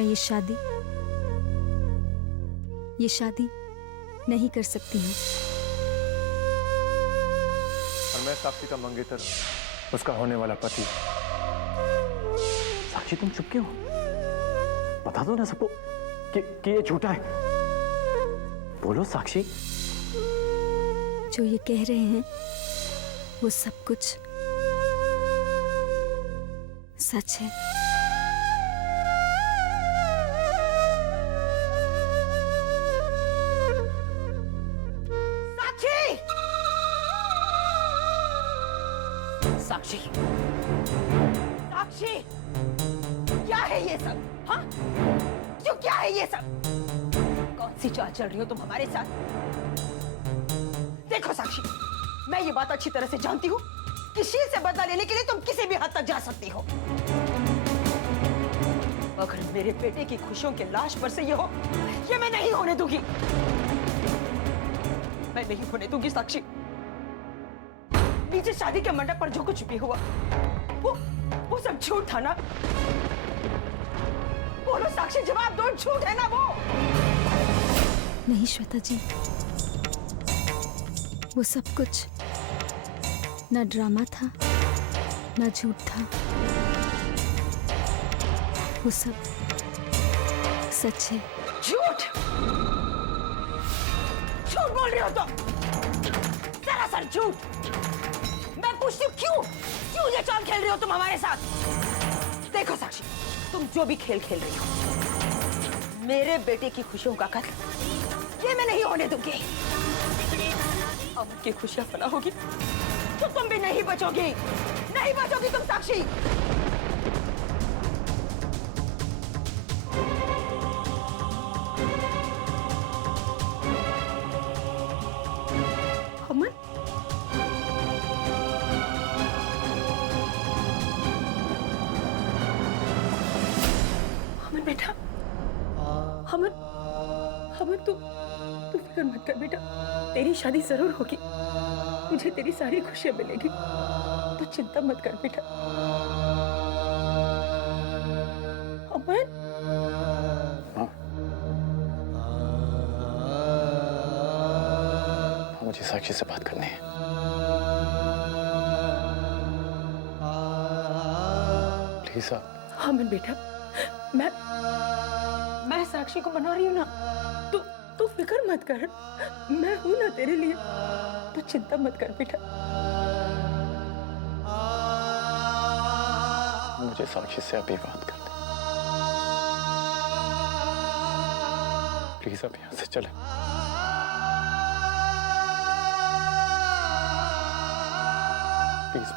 मैं ये शादी नहीं कर सकती हूँ। और मैं साक्षी का मंगेतर, उसका होने वाला पति। साक्षी तुम चुप क्यों? बता दो ना सबको कि ये झूठा है। बोलो साक्षी। जो ये कह रहे हैं वो सब कुछ सच है। साक्षी, साक्षी, क्या है ये सब? हाँ, क्यों? क्या है ये सब? कौन सी चाल चल रही हो तुम हमारे साथ? देखो साक्षी, मैं ये बात अच्छी तरह से जानती हूँ कि शील से बदला लेने के लिए तुम किसी भी हद तक जा सकती हो। अगर मेरे बेटे की खुशियों के लाश पर से ये हो, ये मैं नहीं होने दूंगी। मैं नहीं होने दूंगी साक्षी। नीचे शादी के मंडप पर जो कुछ भी हुआ वो सब झूठ था ना? बोलो साक्षी, जवाब दो, झूठ है ना वो? नहीं श्वेता जी, वो सब कुछ ना ड्रामा था ना झूठ था, वो सब सच है। झूठ? झूठ बोल रही हो तुम, सरासर झूठ। मैं पूछती हूँ क्यों ये चाल खेल रही हो तुम हमारे साथ? देखो साक्षी, तुम जो भी खेल खेल रही हो, मेरे बेटे की खुशियों का कत्ल ये मैं नहीं होने दूंगी। अब की खुशियां फना होगी तो तुम भी नहीं बचोगी, नहीं बचोगी तुम साक्षी। अमन, अमन बेटा, अमन, अमन तू फिक्र मत कर बेटा, तेरी शादी जरूर होगी, तुझे तेरी सारी खुशियां मिलेगी, तो चिंता मत कर बेटा। अमन, मुझे साक्षी से बात करनी है। प्लीज आप। अमन बेटा, मैं साक्षी को मना रही हूँ ना, तू फिक्र मत कर, मैं हूं ना तेरे लिए, तू चिंता मत कर बेटा। मुझे साक्षी से अभी बात करनी। प्लीज आप यहाँ से चले। प्लीज।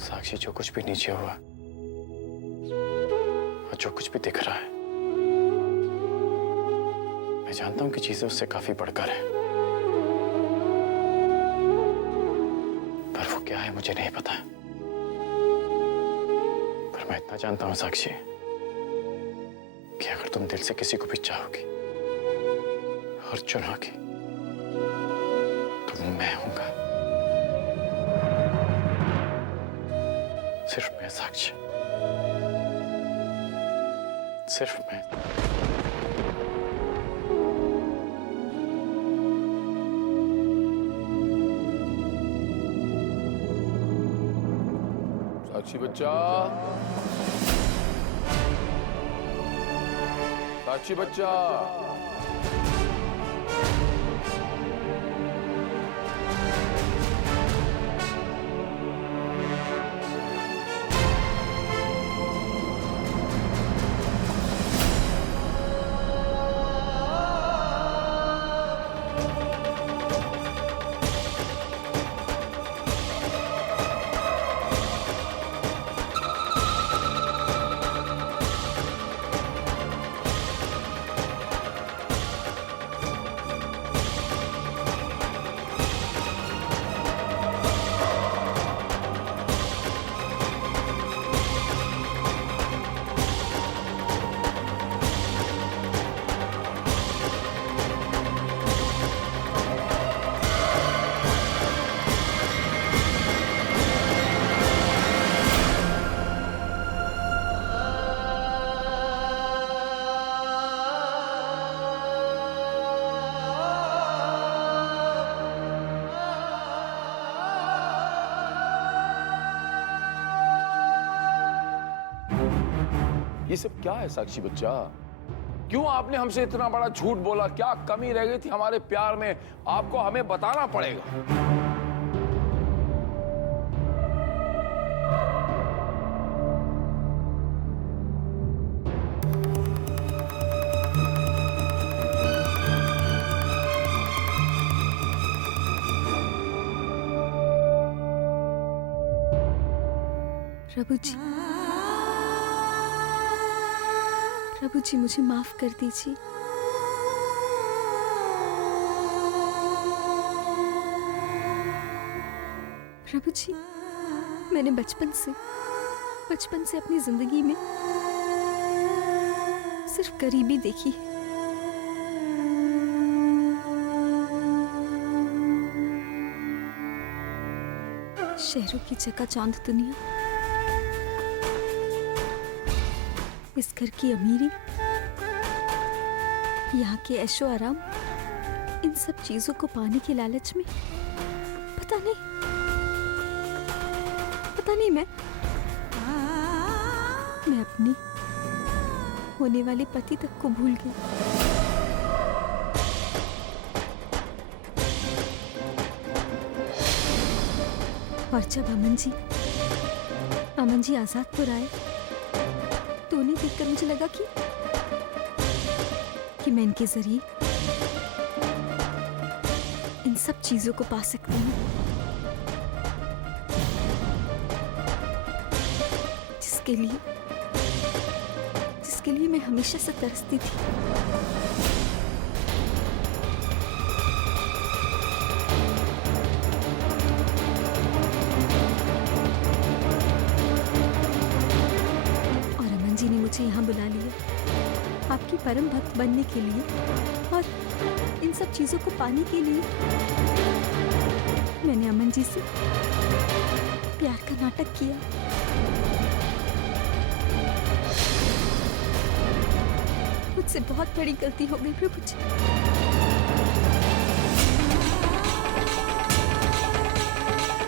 साक्षी, जो कुछ भी नीचे हुआ और जो कुछ भी दिख रहा है, मैं जानता हूं कि चीजें उससे काफी बढ़कर है, पर वो क्या है मुझे नहीं पता। पर मैं इतना जानता हूं साक्षी कि अगर तुम दिल से किसी को भी चाहोगी और चुनोगी तो वो मैं हूंगा। सिर्फ मैं साक्षी, सिर्फ मैं। साक्षी बच्चा, साक्षी बच्चा, ये सब क्या है साक्षी बच्चा? क्यों आपने हमसे इतना बड़ा झूठ बोला? क्या कमी रह गई थी हमारे प्यार में? आपको हमें बताना पड़ेगा। प्रभु जी मुझे माफ कर दीजिए। प्रभु जी, मैंने बचपन से अपनी जिंदगी में सिर्फ गरीबी देखी है। शहरों की चकाचौंध दुनिया, इस घर की अमीरी, यहाँ के ऐशो आराम, इन सब चीजों को पाने के लालच में पता नहीं मैं अपनी होने वाले पति तक को भूल गई। और जब अमन जी आजादपुर आए तो उन्हें देखकर मुझे लगा कि मैं इनके जरिए इन सब चीजों को पा सकती हूँ जिसके लिए मैं हमेशा से तरसती थी। और अमन जी ने मुझे यहाँ बुला लिया आपकी परम भक्त बनने के लिए और इन सब चीजों को पाने के लिए। मैंने अमन जी से प्यार का नाटक किया। मुझसे बहुत बड़ी गलती हो गई प्रभु जी।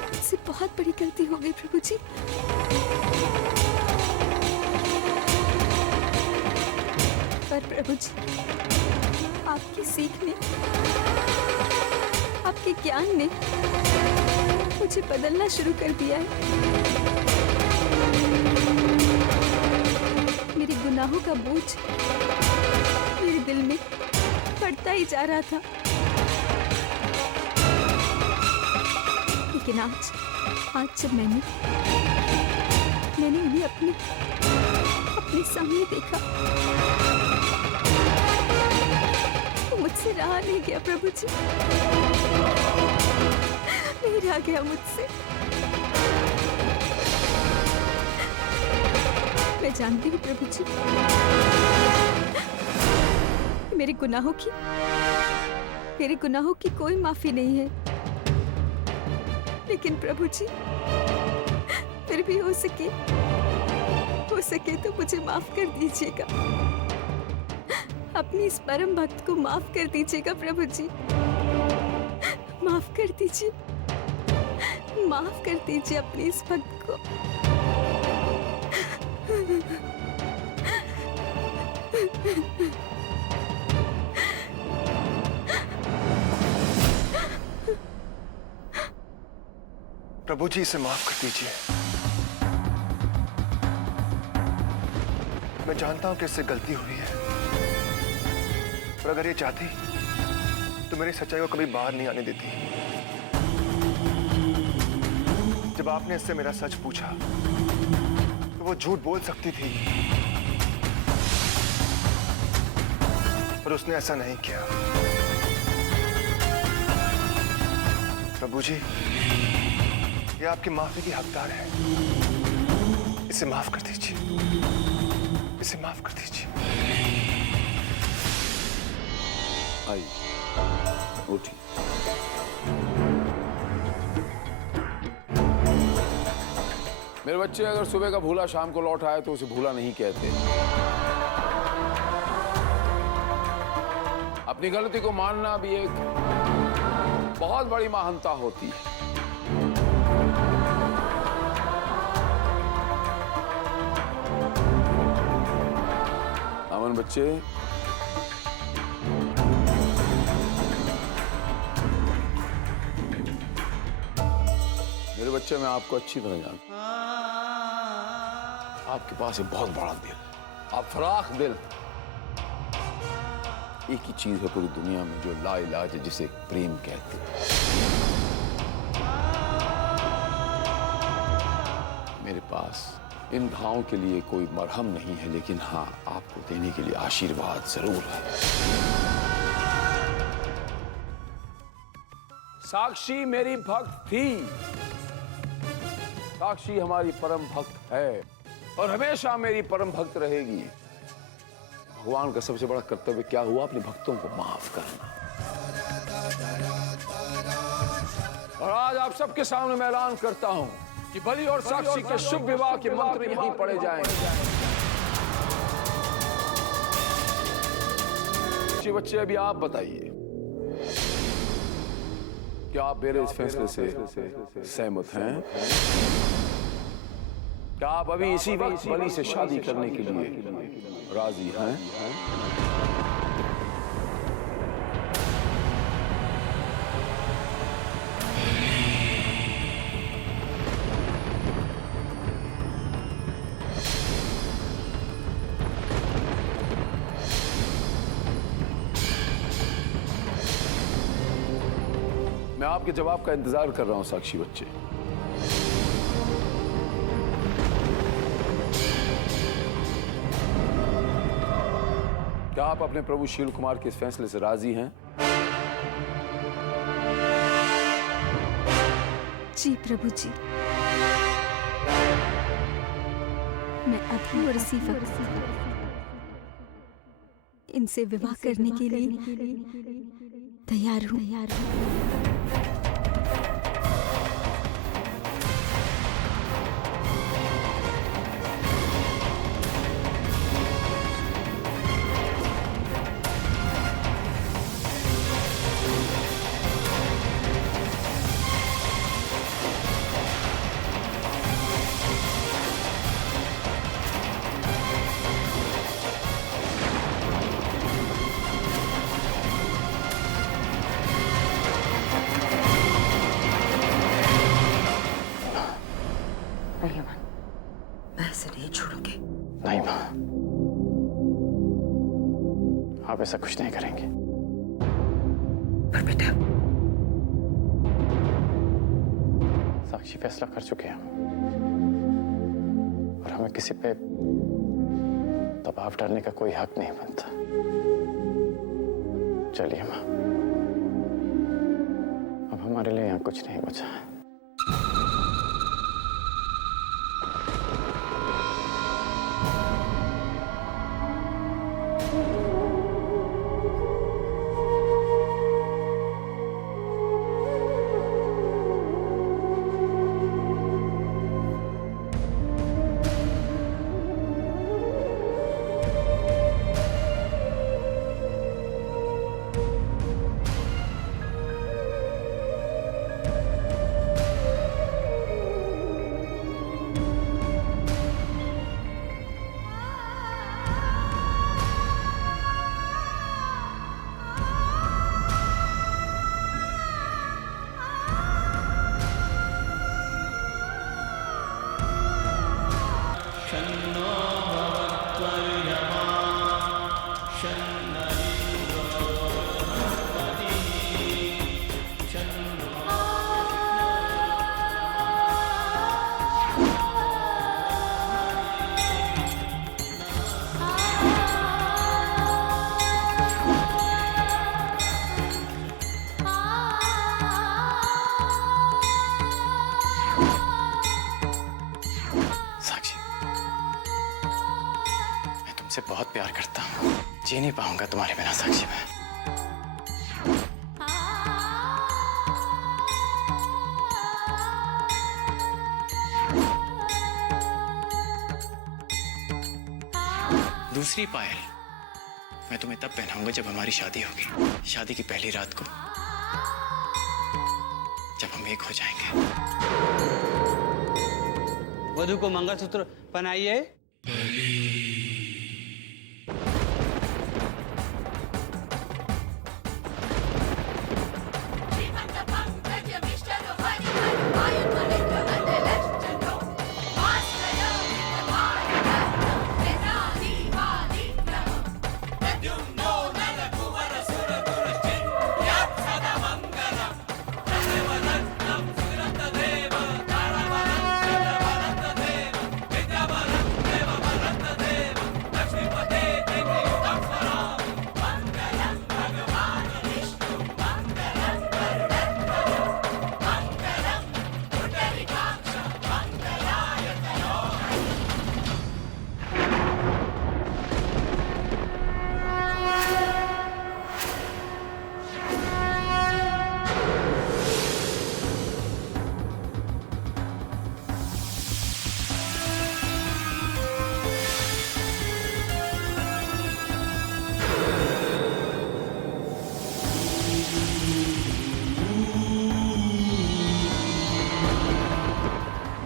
मुझसे बहुत बड़ी गलती हो गई प्रभु जी। पर प्रभु जी, आपकी सीख ने, आपके ज्ञान ने मुझे बदलना शुरू कर दिया है। मेरे गुनाहों का बोझ मेरे दिल में बढ़ता ही जा रहा था, लेकिन आज जब मैंने उन्हें अपने सामने देखा तो मुझसे रहा नहीं गया प्रभु जी, नहीं रहा गया मुझसे। मैं जानती हूँ प्रभु जी, मेरे गुनाहों की कोई माफी नहीं है, लेकिन प्रभु जी फिर भी हो सके तो मुझे माफ कर दीजिएगा। अपनी इस परम भक्त को माफ कर दीजिएगा प्रभु जी। माफ कर दीजिए अपनी इस भक्त को। प्रभु जी, इसे माफ कर दीजिए। मैं जानता हूं कि इससे गलती हुई है, पर अगर ये चाहती तो मेरी सच्चाई को कभी बाहर नहीं आने देती। जब आपने इससे मेरा सच पूछा तो वो झूठ बोल सकती थी, पर उसने ऐसा नहीं किया। प्रभु जी, ये आपकी माफी की हकदार है। इसे माफ कर दीजिए, इसे माफ कर दीजिए। आई उठी। मेरे बच्चे अगर सुबह का भूला शाम को लौट आए तो उसे भूला नहीं कहते। अपनी गलती को मानना भी एक बहुत बड़ी महानता होती है। अमन बच्चे, मेरे बच्चे, मैं आपको अच्छी तरह जानता हूं। आपके पास एक बहुत बड़ा दिल, आप फराख दिल। एक ही चीज है पूरी दुनिया में जो लाइलाज है, जिसे प्रेम कहते हैं। मेरे पास इन घावों के लिए कोई मरहम नहीं है, लेकिन हाँ, आपको देने के लिए आशीर्वाद जरूर है। साक्षी मेरी भक्त थी, साक्षी हमारी परम भक्त है और हमेशा मेरी परम भक्त रहेगी। भगवान का सबसे बड़ा कर्तव्य क्या हुआ? अपने भक्तों को माफ करना। और आज आप सबके सामने मैं ऐलान करता हूं कि बलि और साक्षी के शुभ विवाह के मंत्र यहीं पढ़े जाएंगे। बच्चे, अभी आप बताइए, क्या आप मेरे इस फैसले से सहमत हैं? क्या आप अभी इसी वक्त बलि से शादी करने के लिए राजी हैं? मैं आपके जवाब का इंतजार कर रहा हूं साक्षी बच्चे। क्या आप अपने प्रभु शील कुमार के इस फैसले से राजी हैं? जी प्रभु जी, मैं अभी और इसी वक्त इनसे विवाह करने के लिए तैयार हूँ। नहीं अमन, मैं ऐसे नहीं छोड़ूंगी। नहीं माँ, आप ऐसा कुछ नहीं करेंगे। पर बेटा, साक्षी फैसला कर चुके हैं और हमें किसी पे दबाव डालने का कोई हक नहीं बनता। चलिए माँ, अब हमारे लिए यहाँ कुछ नहीं बचा है। तुमसे बहुत प्यार करता हूँ, जी नहीं पाऊंगा तुम्हारे बिना साक्षी में। दूसरी पायल मैं तुम्हें तब पहनाऊंगा जब हमारी शादी होगी, शादी की पहली रात को, जब हम एक हो जाएंगे। वधू को मंगलसूत्र पहनाइए।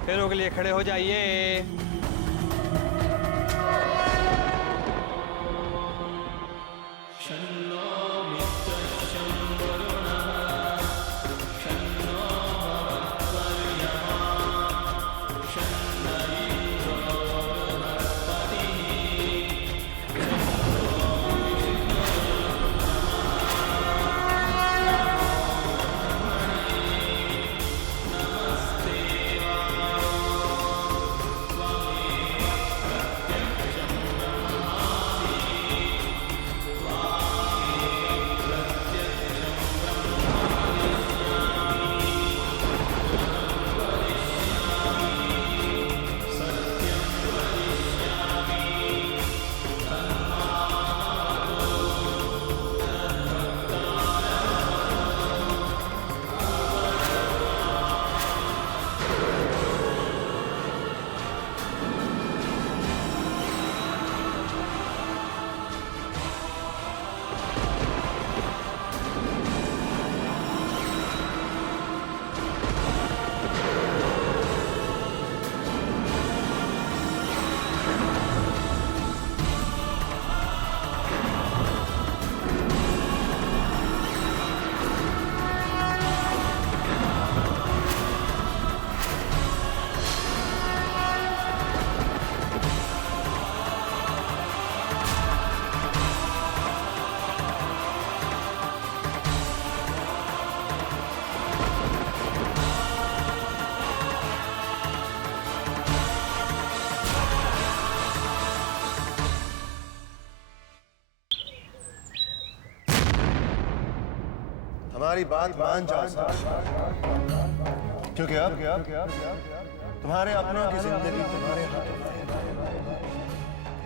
फेरों के लिए खड़े हो जाइए। हमारी बात मान जाओ क्योंकि अब तुम्हारे अपनों की जिंदगी तुम्हारे हाथों में है।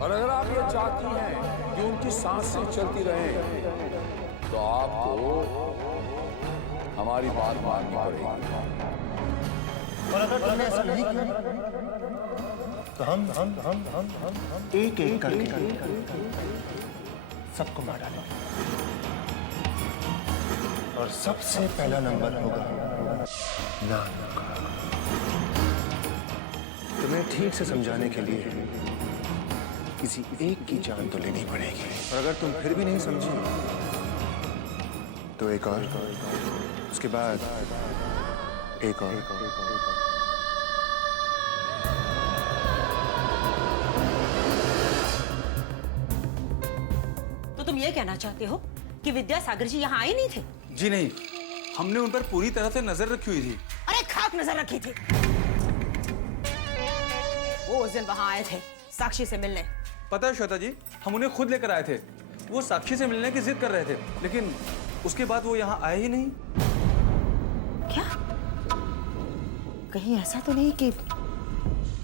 और अगर आप ये चाहती हैं कि उनकी सांसें चलती रहें, तो आपको हमारी बात माननी पड़ेगी। और अगर तुमने ऐसा नहीं किया तो हम एक एक करके सबको मार डालेंगे। और सबसे पहला नंबर होगा नाम का। तुम्हें ठीक से समझाने के लिए किसी एक की जान तो लेनी पड़ेगी। और अगर तुम फिर भी नहीं समझी तो एक और, उसके बाद एक और। तो तुम ये कहना चाहते हो कि विद्यासागर जी यहाँ आए नहीं थे? जी नहीं, हमने उन पर पूरी तरह से नजर रखी हुई थी। अरे खाक नजर रखी थी। वो उस दिन वहां आए थे साक्षी से मिलने। पता है श्वेता जी, हम उन्हें खुद लेकर आए थे। वो साक्षी से मिलने की जिद कर रहे थे, लेकिन उसके बाद वो यहाँ आए ही नहीं। क्या? कहीं ऐसा तो नहीं कि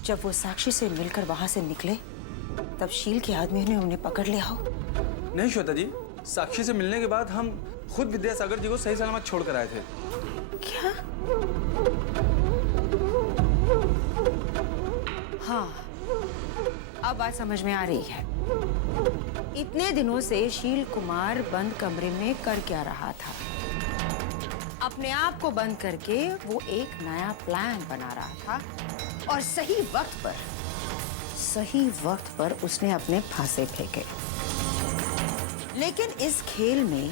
जब वो साक्षी से मिलकर वहां से निकले तब शील के आदमी ने उन्हें पकड़ लिया हो? नहीं श्वेता जी, साक्षी से मिलने के बाद हम खुद विद्यासागर जी को सही सलामत छोड़ कर आए थे। क्या? हाँ, अब बात समझ में आ रही है। इतने दिनों से शील कुमार बंद कमरे में कर क्या रहा था? अपने आप को बंद करके वो एक नया प्लान बना रहा था और सही वक्त पर उसने अपने फांसे फेंके। लेकिन इस खेल में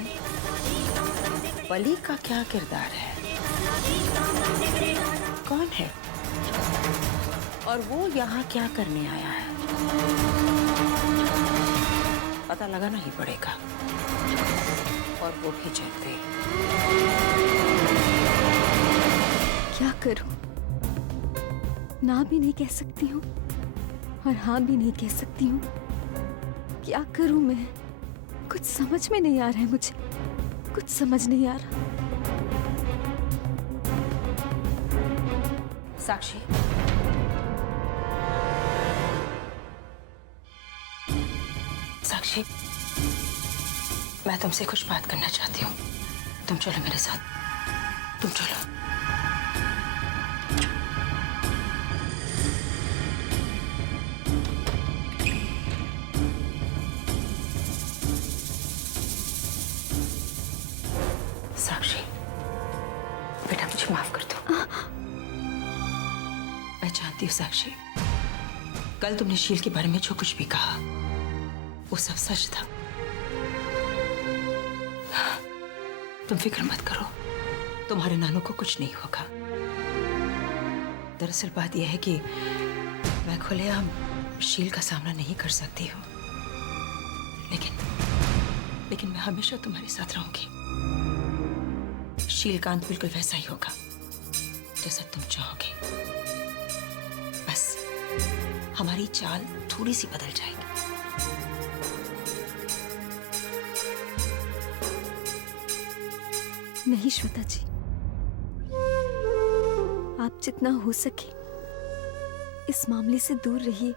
बलि का क्या किरदार है? कौन है? और वो यहाँ क्या करने आया है? पता लगाना ही पड़ेगा, और वो भी जल्दी। क्या करूं? ना भी नहीं कह सकती हूँ और हाँ भी नहीं कह सकती हूँ। क्या करूं मैं? कुछ समझ में नहीं आ रहा है मुझे, कुछ समझ नहीं आ रहा। साक्षी, साक्षी, मैं तुमसे कुछ बात करना चाहती हूँ। तुम चलो मेरे साथ, तुम चलो। साक्षी, बेटा मुझे माफ कर दो। मैं जानती हूँ साक्षी, कल तुमने शील के बारे में जो कुछ भी कहा वो सब सच था। तुम फिक्र मत करो, तुम्हारे नानू को कुछ नहीं होगा। दरअसल बात यह है कि मैं खुलेआम शील का सामना नहीं कर सकती हूँ, लेकिन मैं हमेशा तुम्हारे साथ रहूंगी। शील का अंत बिल्कुल वैसा ही होगा जैसा तुम चाहोगे। बस हमारी चाल थोड़ी सी बदल जाएगी। नहीं श्वेता जी, आप जितना हो सके इस मामले से दूर रहिए।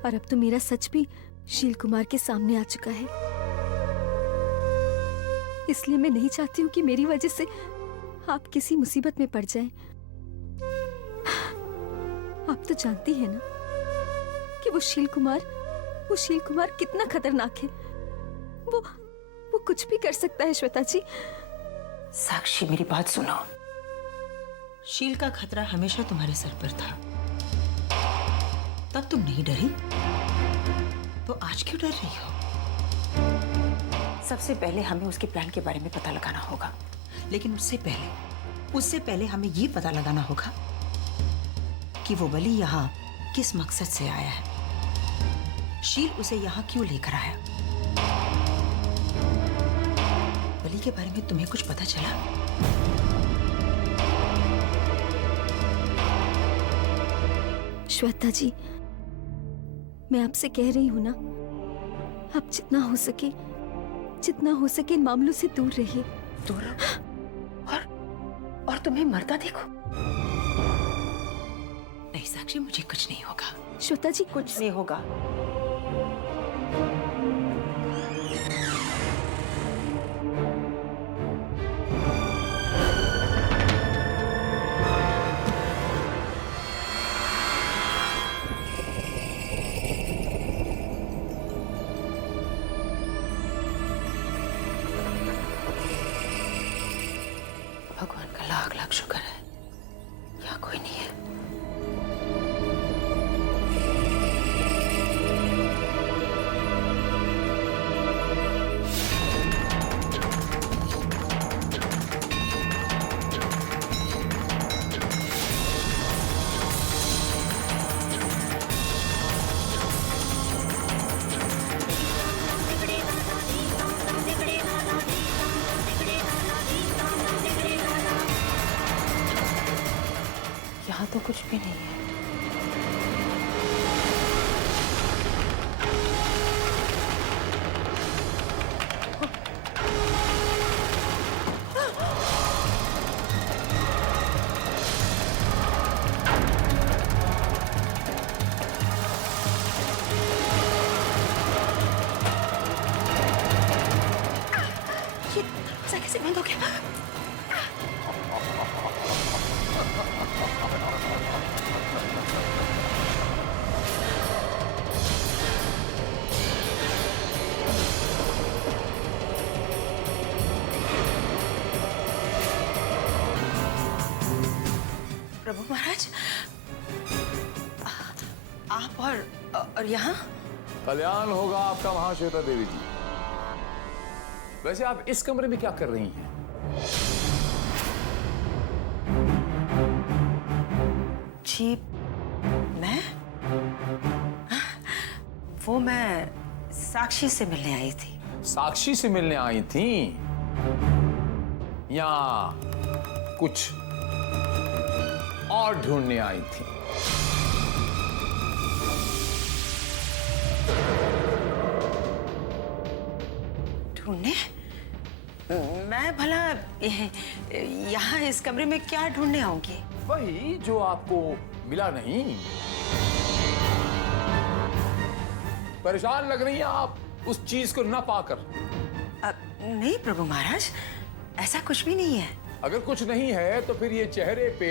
और अब तो मेरा सच भी शील कुमार के सामने आ चुका है, इसलिए मैं नहीं चाहती हूँ कि मेरी वजह से आप किसी मुसीबत में पड़ जाएं। आप तो जानती हैं ना कि वो शील कुमार कितना खतरनाक है। वो कुछ भी कर सकता है श्वेता जी। साक्षी मेरी बात सुनो, शील का खतरा हमेशा तुम्हारे सर पर था, तब तुम नहीं डरी, तो आज क्यों डर रही हो? सबसे पहले हमें उसके प्लान के बारे में पता लगाना होगा, लेकिन उससे पहले हमें ये पता लगाना होगा कि वो बलि यहाँ किस मकसद से आया है। शील उसे यहाँ क्यों लेकर आया? बलि के बारे में तुम्हें कुछ पता चला? श्वेता जी, मैं आपसे कह रही हूं ना, आप जितना हो सके इन मामलों से दूर रहिए। दूर? और तुम्हें मरता देखो? नहीं साक्षी, मुझे कुछ नहीं होगा। श्वेता जी, कुछ नहीं होगा। भगवान का लाख लाख शुक्र है, यहाँ कोई नहीं है। यहाँ तो कुछ भी नहीं है। ये कैसे बंद हो गया? प्रभु महाराज, आप और यहाँ? कल्याण होगा आपका महाश्वेता देवी जी। वैसे आप इस कमरे में क्या कर रही हैं? जी मैं वो मैं साक्षी से मिलने आई थी। साक्षी से मिलने आई थी या कुछ और ढूंढने आई थी? ढूंढने? मैं भला यहाँ इस कमरे में क्या ढूंढने आऊंगी? वही जो आपको मिला नहीं। परेशान लग रही हैं आप उस चीज को न पाकर। नहीं प्रभु महाराज, ऐसा कुछ भी नहीं है। अगर कुछ नहीं है तो फिर ये चेहरे पे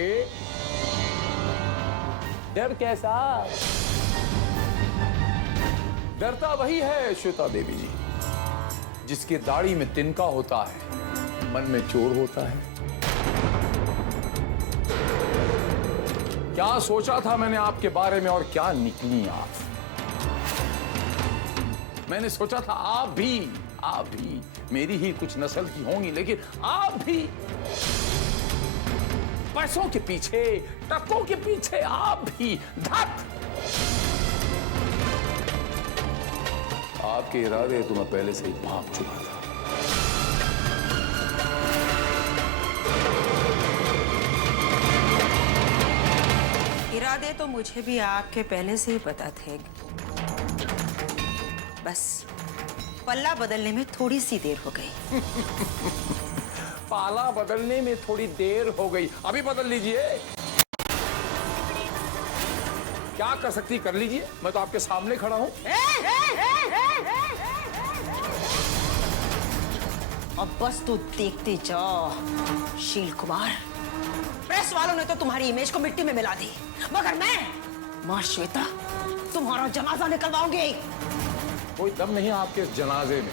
डर कैसा? डरता वही है श्वेता देवी जी जिसकी दाढ़ी में तिनका होता है, मन में चोर होता है। क्या सोचा था मैंने आपके बारे में और क्या निकली आप। मैंने सोचा था आप भी मेरी ही कुछ नस्ल की होंगी, लेकिन आप भी पैसों के पीछे, टक्कों के पीछे आप भी धत। आपके इरादे तो मैं पहले से ही भांप चुका था। इरादे तो मुझे भी आपके पहले से ही पता थे, बस पल्ला बदलने में थोड़ी सी देर हो गई। पाला बदलने में थोड़ी देर हो गई, अभी बदल लीजिए। क्या कर सकती कर लीजिए, मैं तो आपके सामने खड़ा हूं। अब बस तू देखते जाओ शील कुमार, प्रेस वालों ने तो तुम्हारी इमेज को मिट्टी में मिला दी, मगर मैं मां श्वेता तुम्हारा जनाजा निकलवाऊंगी। कोई दम नहीं आपके इस जनाजे में।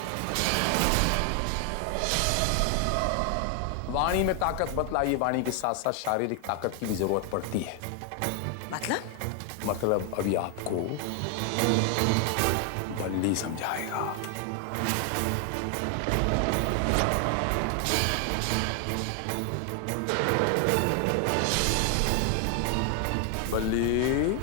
वाणी में ताकत बतलाइए, वाणी के साथ साथ शारीरिक ताकत की भी जरूरत पड़ती है। मतलब अभी आपको बल्ली समझाएगा। बल्ली,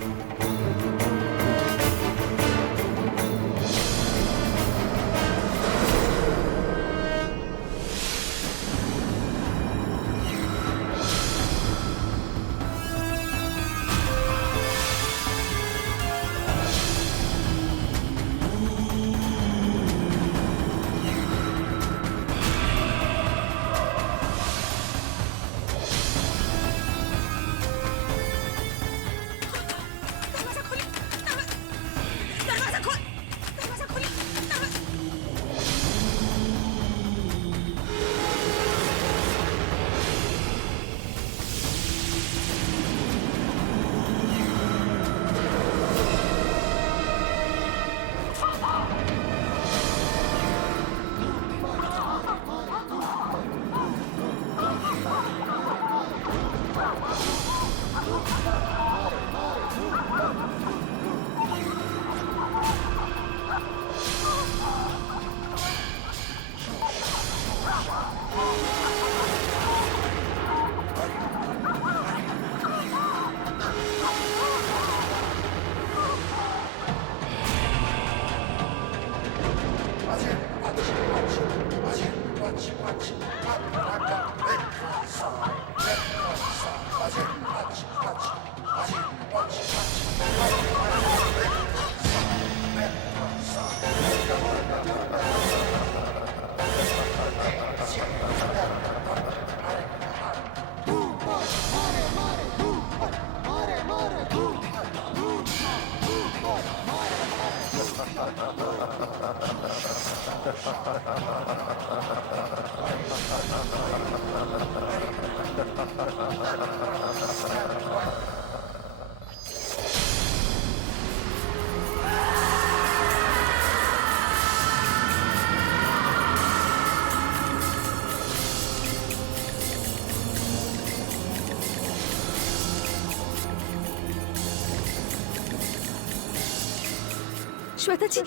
श्वेता जी,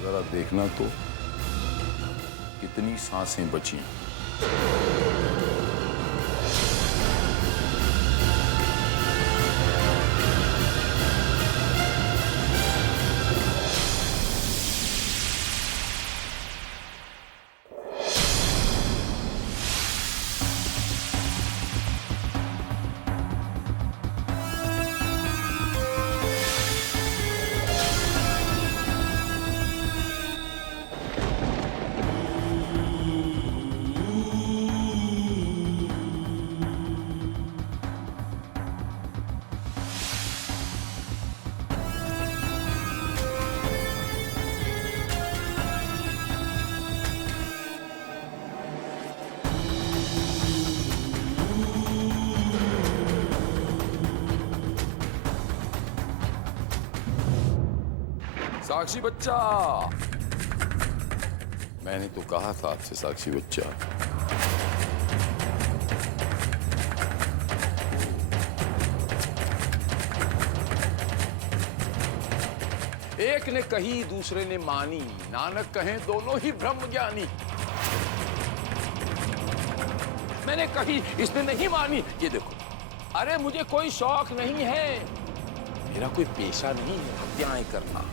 जरा देखना तो कितनी सांसें बची। साक्षी बच्चा, मैंने तो कहा था आपसे साक्षी बच्चा। एक ने कही दूसरे ने मानी, नानक कहें दोनों ही ब्रह्म ज्ञानी। मैंने कही इसने नहीं मानी। ये देखो, अरे मुझे कोई शौक नहीं है, मेरा कोई पेशा नहीं है हत्याएं करना।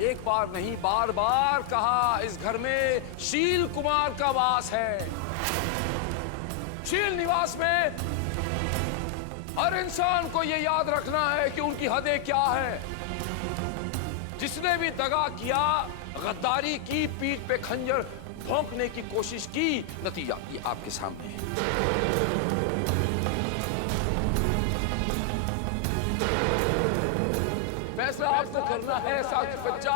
एक बार नहीं बार बार कहा इस घर में शील कुमार का वास है। शील निवास में हर इंसान को यह याद रखना है कि उनकी हदें क्या है। जिसने भी दगा किया, गद्दारी की, पीठ पे खंजर भोंकने की कोशिश की, नतीजा ये आपके सामने है। फैसला आपको करना है साक्षी बच्चा,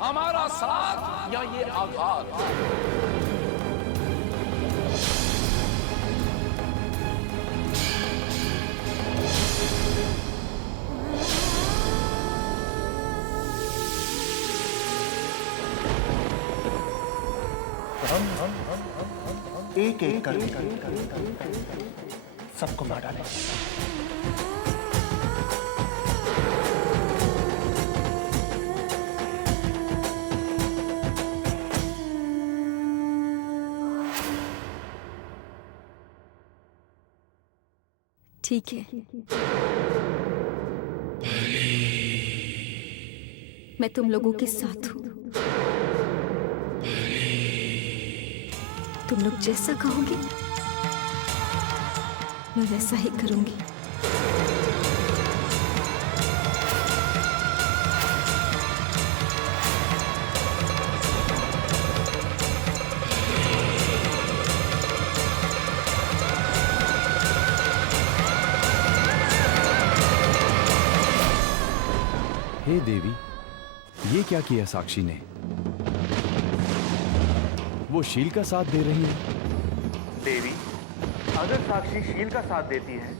हमारा साथ या ये आघात। एक एक कर सबको मार डाले। ठीक है, मैं तुम लोगों के साथ हूं। तुम लोग जैसा कहोगे मैं वैसा ही करूंगी। हे देवी, ये क्या किया साक्षी ने? वो शील का साथ दे रही है। देवी, अगर साक्षी शील का साथ देती है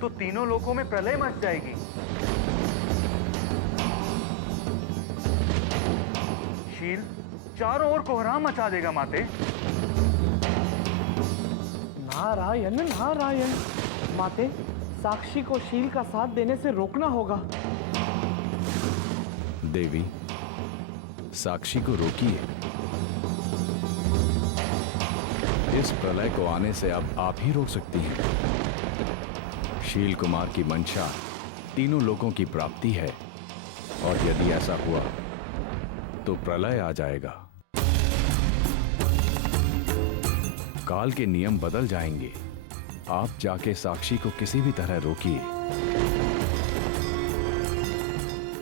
तो तीनों लोकों में प्रलय मच जाएगी। शील चारों ओर कोहराम मचा देगा माते। नारायण नारायण, माते साक्षी को शील का साथ देने से रोकना होगा। देवी, साक्षी को रोकिए। इस प्रलय को आने से अब आप ही रोक सकती हैं। शील कुमार की मंशा तीनों लोगों की प्राप्ति है, और यदि ऐसा हुआ तो प्रलय आ जाएगा। काल के नियम बदल जाएंगे। आप जाके साक्षी को किसी भी तरह रोकिए।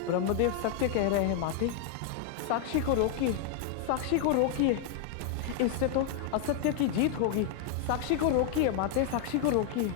ब्रह्मदेव सत्य कह रहे हैं माते, साक्षी को रोकिए, साक्षी को रोकिए। इससे तो असत्य की जीत होगी। साक्षी को रोकिए माते, साक्षी को रोकिए।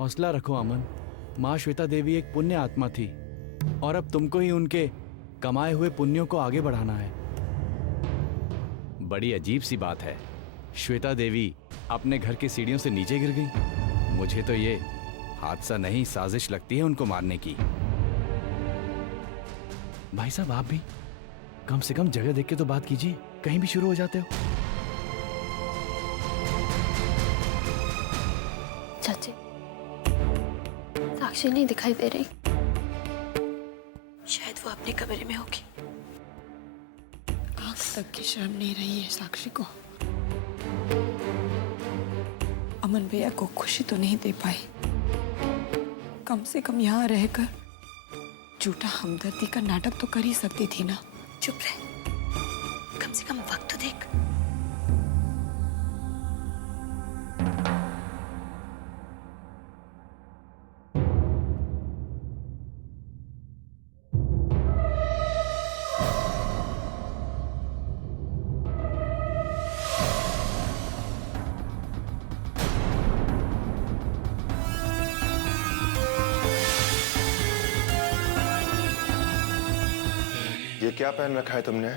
हौसला रखो अमन। माँ श्वेता देवी एक पुण्य आत्मा थी, और अब तुमको ही उनके कमाए हुए पुण्यों को आगे बढ़ाना है। बड़ी अजीब सी बात है, श्वेता देवी अपने घर की सीढ़ियों से नीचे गिर गई। मुझे तो ये हादसा नहीं, साजिश लगती है उनको मारने की। भाई साहब, आप भी कम से कम जगह देख के तो बात कीजिए, कहीं भी शुरू हो जाते हो। चाची, साक्षी नहीं दिखाई दे रही। शायद वो अपने कमरे में होगी। आंख तक की शर्म नहीं रही है साक्षी को। अमन भैया को खुशी तो नहीं दे पाई, कम से कम यहाँ रहकर झूठा हमदर्दी का नाटक तो कर ही सकती थी ना। चुप रह, कम से कम वक्त तो देख। ये क्या पहन रखा है तुमने?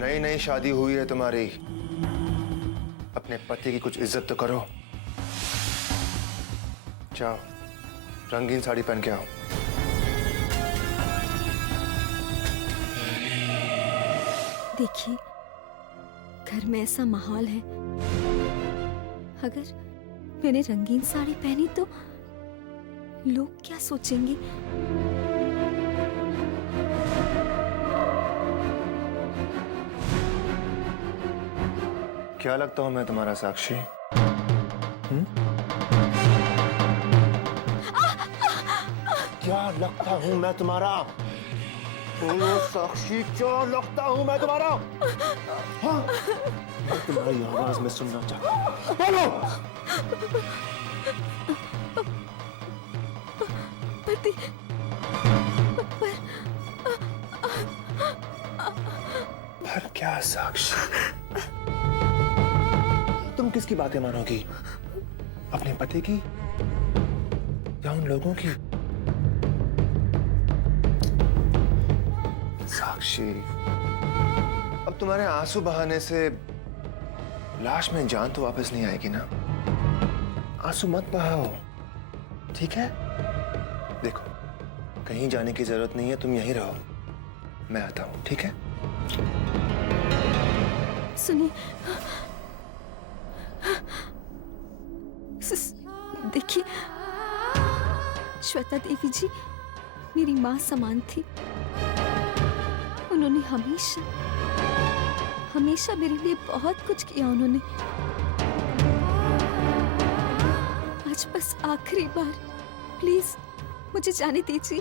नई नई शादी हुई है तुम्हारी, अपने पति की कुछ इज्जत तो करो। जाओ रंगीन साड़ी पहन के आओ। देखिए, घर में ऐसा माहौल है, अगर मैंने रंगीन साड़ी पहनी तो लोग क्या सोचेंगे? क्या लगता हूं मैं तुम्हारा साक्षी? क्या लगता हूं मैं तुम्हारा? बोलो साक्षी, क्या लगता हूं मैं तुम्हारा? हाँ? मैं तुम्हारी आवाज में सुनना चाहता हूं। बोलो। पति, पर क्या साक्षी? तुम किसकी बातें मानोगी? अपने पति की या उन लोगों की? साक्षी, अब तुम्हारे आंसू बहाने से लाश में जान तो वापस नहीं आएगी ना। आंसू मत बहाओ, ठीक है? देखो, कहीं जाने की जरूरत नहीं है, तुम यहीं रहो, मैं आता हूं, ठीक है? सुनिए, देखिए, श्वेता देवी जी मेरी माँ समान थी। उन्होंने हमेशा हमेशा मेरे लिए बहुत कुछ किया। उन्होंने आज बस आखिरी बार प्लीज मुझे जाने दीजिए।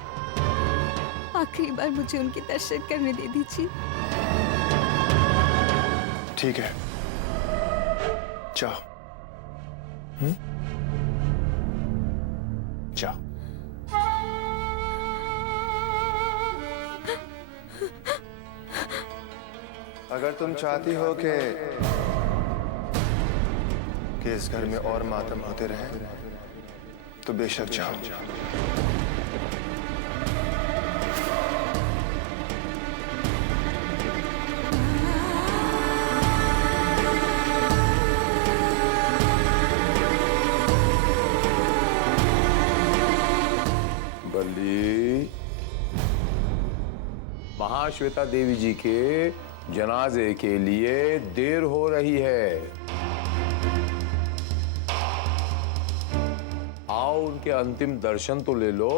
आखिरी बार मुझे उनके दर्शन करने दे दीजिए। ठीक है, जाओ। जाओ। अगर तुम चाहती हो कि इस घर में और मातम होते रहे तो बेशक जाओ। बल्ली, महाश्वेता देवी जी के जनाजे के लिए देर हो रही है। आओ उनके अंतिम दर्शन तो ले लो।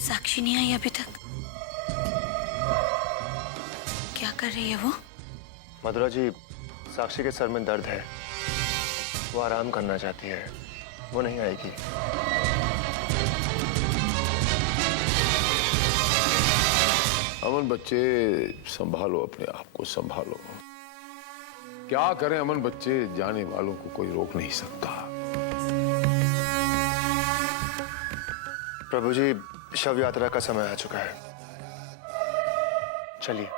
साक्षी नहीं आई अभी तक। क्या कर रही है वो? मधुरा जी, साक्षी के सर में दर्द है, वो आराम करना चाहती है, वो नहीं आएगी। अमन बच्चे, संभालो अपने आप को, संभालो। क्या करें अमन बच्चे, जाने वालों को कोई रोक नहीं सकता। प्रभु जी, शव यात्रा का समय आ चुका है, चलिए।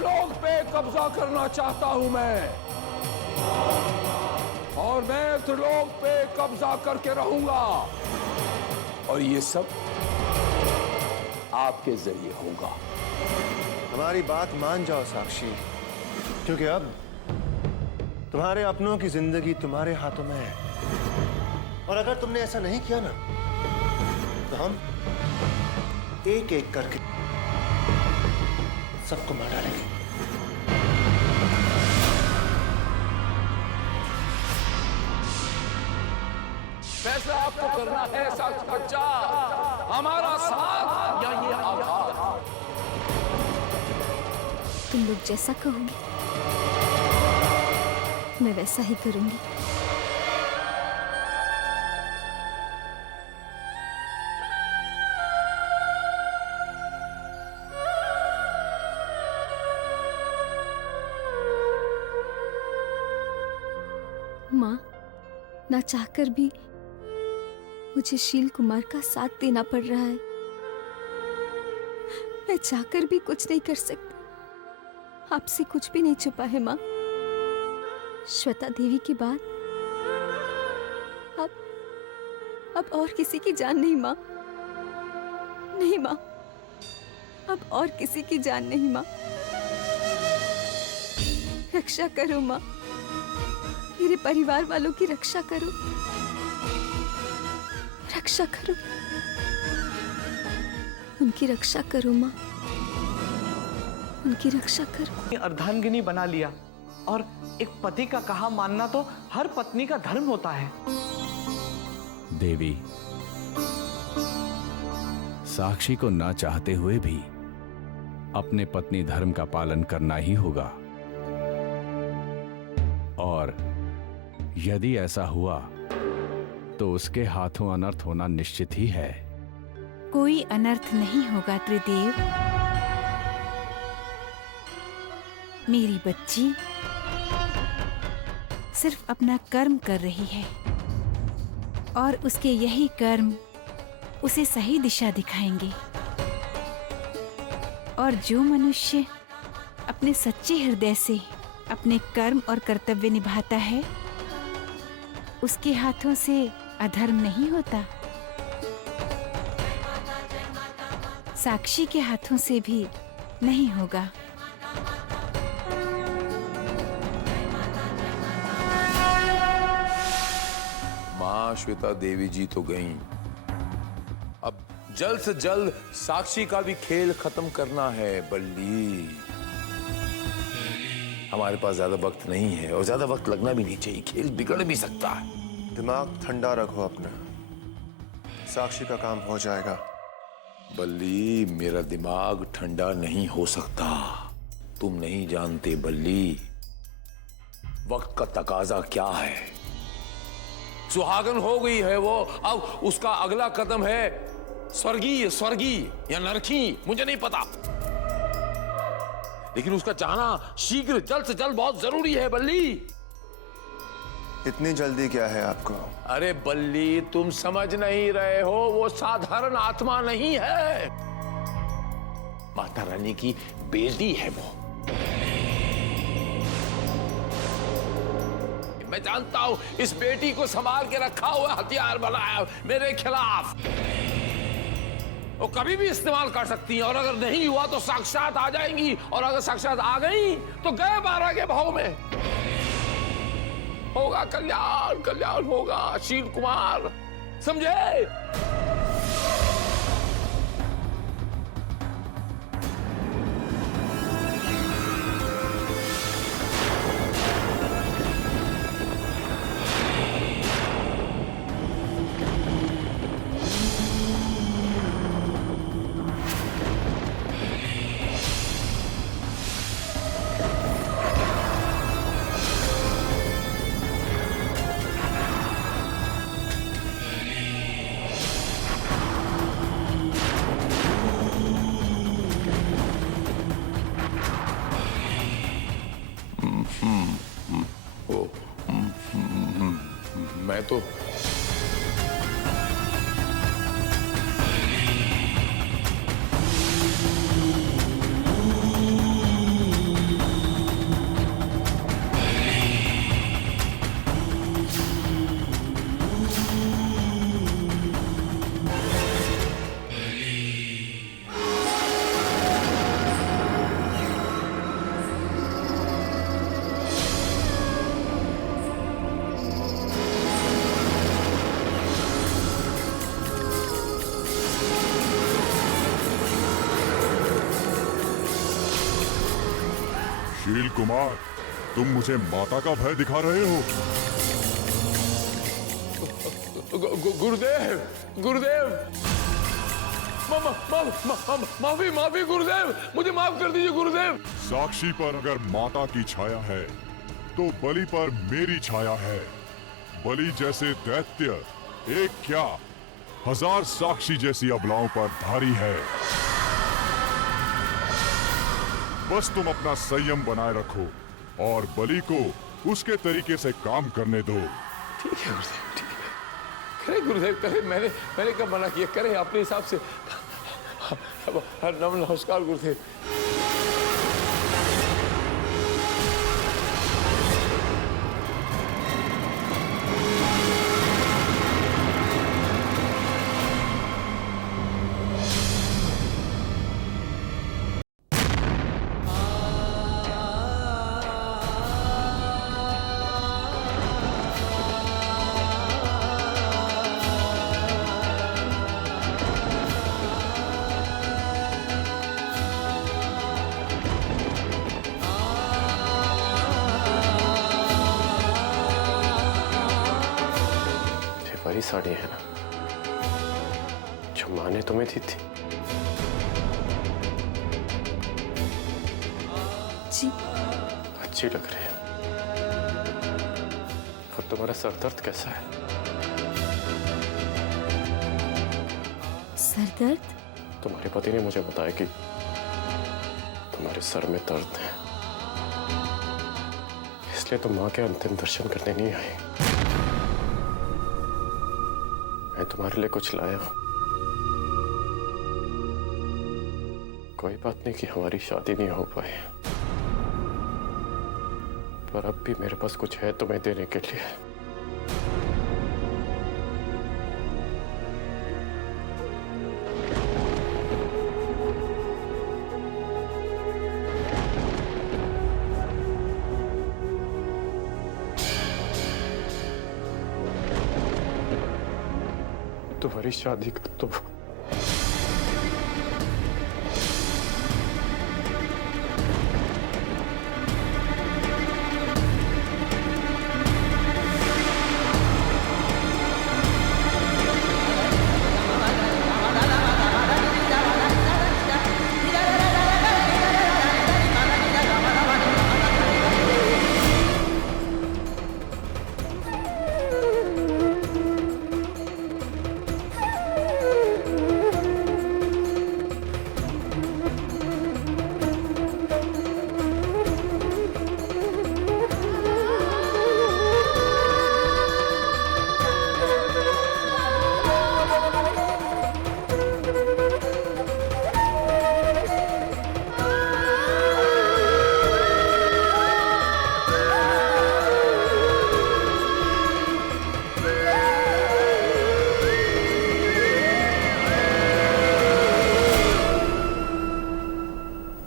त्रिलोक पे कब्जा करना चाहता हूं मैं, और मैं त्रिलोक पे कब्जा करके रहूंगा, और ये सब आपके जरिए होगा। हमारी बात मान जाओ साक्षी, क्योंकि अब तुम्हारे अपनों की जिंदगी तुम्हारे हाथों में है, और अगर तुमने ऐसा नहीं किया ना तो हम एक एक करके सबको मार डालेंगे। फैसला आपको करना है साक्षी बच्चा, हमारा साथ या ये आभार। तुम लोग जैसा कहोगे मैं वैसा ही करूंगी। माँ, ना चाहकर भी मुझे शील कुमार का साथ देना पड़ रहा है। मैं चाहकर भी कुछ नहीं कर सकती। आपसे कुछ भी नहीं छुपा है माँ। श्वेता देवी के बाद अब और किसी की जान नहीं माँ। नहीं माँ, अब और किसी की जान नहीं माँ। रक्षा करो माँ, मेरे परिवार वालों की रक्षा करो, रक्षा करो, उनकी रक्षा करो माँ, उनकी रक्षा करो। अर्धांगिनी बना लिया, और एक पति का कहा मानना तो हर पत्नी का धर्म होता है। देवी, साक्षी को ना चाहते हुए भी अपने पत्नी धर्म का पालन करना ही होगा, और यदि ऐसा हुआ तो उसके हाथों अनर्थ होना निश्चित ही है। कोई अनर्थ नहीं होगा त्रिदेव। मेरी बच्ची सिर्फ अपना कर्म कर रही है, और उसके यही कर्म उसे सही दिशा दिखाएंगे। और जो मनुष्य अपने सच्चे हृदय से अपने कर्म और कर्तव्य निभाता है, उसके हाथों से अधर्म नहीं होता। साक्षी के हाथों से भी नहीं होगा। माँ श्वेता देवी जी तो गईं। अब जल्द से जल्द साक्षी का भी खेल खत्म करना है बल्ली। हमारे पास ज्यादा वक्त नहीं है, और ज्यादा वक्त लगना भी नहीं चाहिए, खेल बिगड़ भी सकता है। दिमाग ठंडा रखो अपना, साक्षी का काम हो जाएगा। बल्ली, मेरा दिमाग ठंडा नहीं हो सकता। तुम नहीं जानते बल्ली, वक्त का तकाजा क्या है। सुहागन हो गई है वो, अब उसका अगला कदम है स्वर्गीय या नरकी, मुझे नहीं पता, लेकिन उसका चाहना शीघ्र, जल्द से जल्द बहुत जरूरी है बल्ली। इतनी जल्दी क्या है आपको? अरे बल्ली, तुम समझ नहीं रहे हो, वो साधारण आत्मा नहीं है, माता रानी की बेटी है वो। मैं जानता हूं इस बेटी को संभाल के रखा हुआ हथियार बनाया मेरे खिलाफ, वो कभी भी इस्तेमाल कर सकती हैं, और अगर नहीं हुआ तो साक्षात आ जाएंगी, और अगर साक्षात आ गई तो गए 12 के भाव में। होगा कल्याण, कल्याण होगा शील कुमार, समझे? मैं तो शील कुमार, तुम मुझे माता का भय दिखा रहे हो। गुरुदेव, गुरुदेव, माफी माफी गुरुदेव, मुझे माफ कर दीजिए गुरुदेव। साक्षी पर अगर माता की छाया है तो बलि पर मेरी छाया है। बलि जैसे दैत्य एक क्या 1000 साक्षी जैसी अबलाओं पर भारी है। बस तुम अपना संयम बनाए रखो और बलि को उसके तरीके से काम करने दो। ठीक है गुरुदेव, ठीक है, करे गुरुदेव करे। मैंने कब मना किया, करे अपने हिसाब से। नमस्कार गुरुदेव। वही साड़ी है ना जो माँ ने तुम्हें दी थी? जी। अच्छी लग रही है। और तुम्हारा सर दर्द कैसा है? सर दर्द? तुम्हारे पति ने मुझे बताया कि तुम्हारे सर में दर्द है, इसलिए तुम माँ के अंतिम दर्शन करने नहीं आई। मैं तुम्हारे लिए कुछ लाया हूं। कोई बात नहीं कि हमारी शादी नहीं हो पाई, पर अब भी मेरे पास कुछ है तुम्हें देने के लिए। तुम्हारी शादी का तो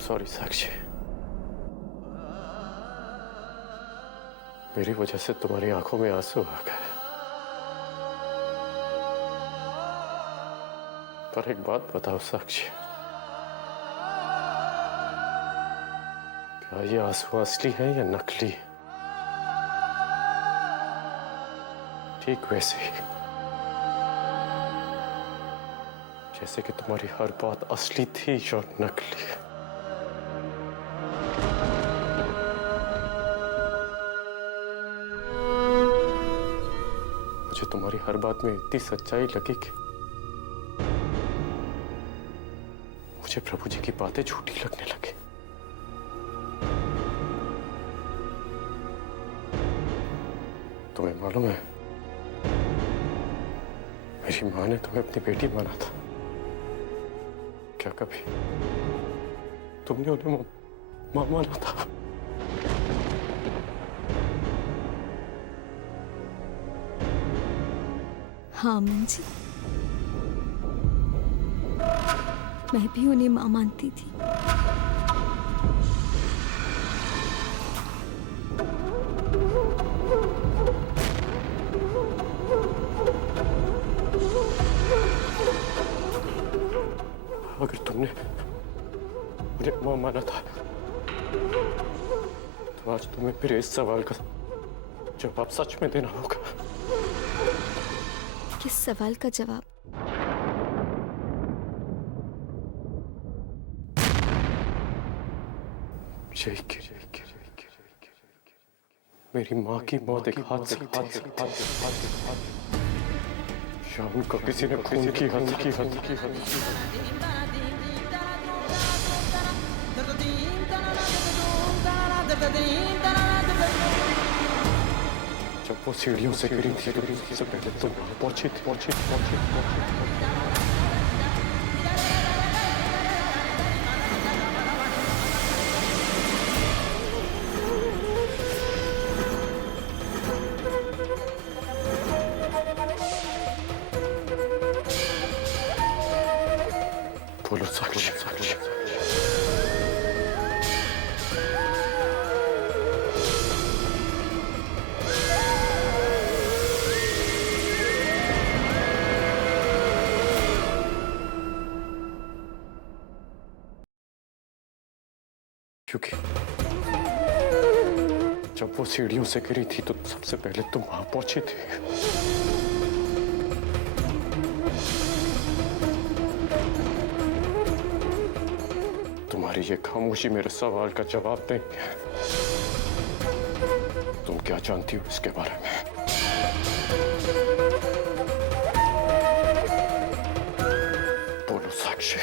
सॉरी साक्षी, मेरी वजह से तुम्हारी आंखों में आंसू आ गए। पर एक बात बताओ साक्षी, क्या ये आंसू असली है या नकली? ठीक वैसे ही जैसे कि तुम्हारी हर बात असली थी या नकली। मुझे तुम्हारी हर बात में इतनी सच्चाई लगी कि मुझे प्रभु जी की बातें झूठी लगने लगी। तुम्हें मालूम है, मेरी माँ ने तुम्हें अपनी बेटी माना था। क्या कभी तुमने उन्हें माँ माना था? हाँ अमन जी, मैं भी उन्हें माँ मानती थी। अगर तुमने मुझे माँ माना था तो आज तुम्हें फिर इस सवाल का जवाब सच में देना होगा। किस सवाल का जवाब? मेरी माँ की मौत एक हादसे शाम को किसी ने खून की हद की जब वो सीढ़ियों से गिरी थी तो सबसे पहले तुम पहुंची थी। बोलो साक्षी। क्योंकि जब वो सीढ़ियों से गिरी थी तो सबसे पहले तुम वहां पहुंची थी। तुम्हारी ये खामोशी मेरे सवाल का जवाब नहीं है। तुम क्या जानती हो इसके बारे में? बोलो साक्षी।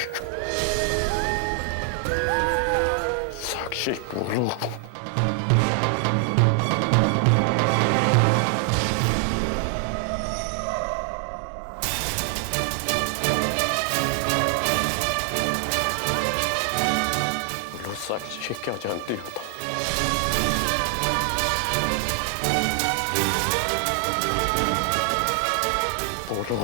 साक्षी बोलो। साक्षी क्या जानती हो तुम? बोलो।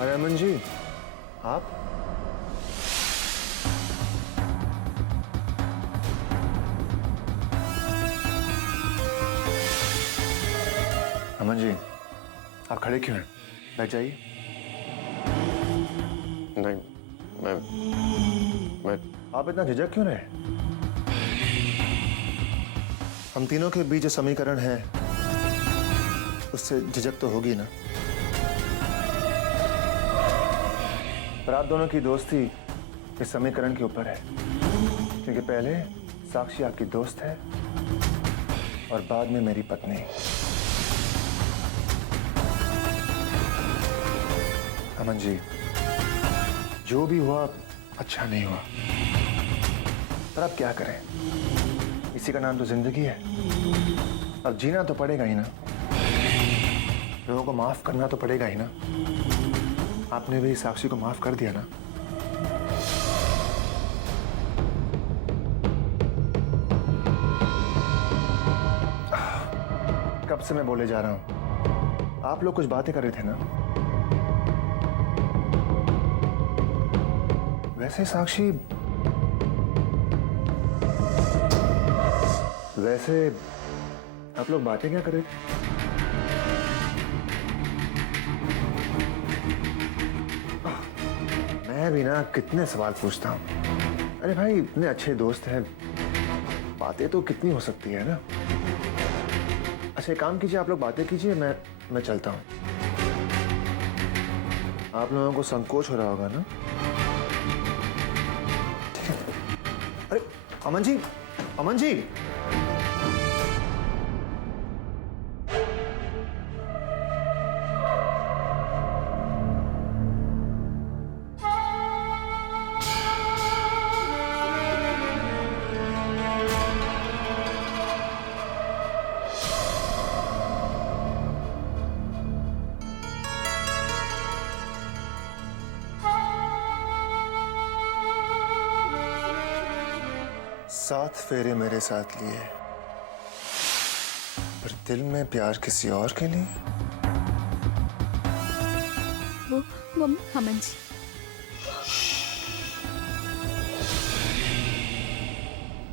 अरे अमन जी, आप? अमन जी, आप खड़े क्यों हैं? बैठ जाइए। नहीं, मैं आप इतना झिझक क्यों रहे? हम तीनों के बीच जो समीकरण है उससे झिझक तो होगी ना। पर आप दोनों की दोस्ती इस समीकरण के ऊपर है, क्योंकि पहले साक्षी आपकी दोस्त है और बाद में मेरी पत्नी। अमन जी, जो भी हुआ अच्छा नहीं हुआ, पर अब क्या करें? इसी का नाम तो जिंदगी है। अब जीना तो पड़ेगा ही ना, लोगों को माफ करना तो पड़ेगा ही ना। आपने भी साक्षी को माफ कर दिया ना? कब से मैं बोले जा रहा हूं, आप लोग कुछ बातें कर रहे थे ना? वैसे साक्षी, वैसे आप लोग बातें क्या कर रहे थे? मैं भी ना कितने सवाल पूछता हूं। अरे भाई, इतने अच्छे दोस्त हैं, बातें तो कितनी हो सकती है ना। अच्छा, एक काम कीजिए, आप लोग बातें कीजिए, मैं चलता हूं। आप लोगों को संकोच हो रहा होगा ना? ठीक है। अरे अमन जी, अमन जी, सात फेरे मेरे साथ लिए, पर दिल में प्यार किसी और के लिए। वो अमन जी,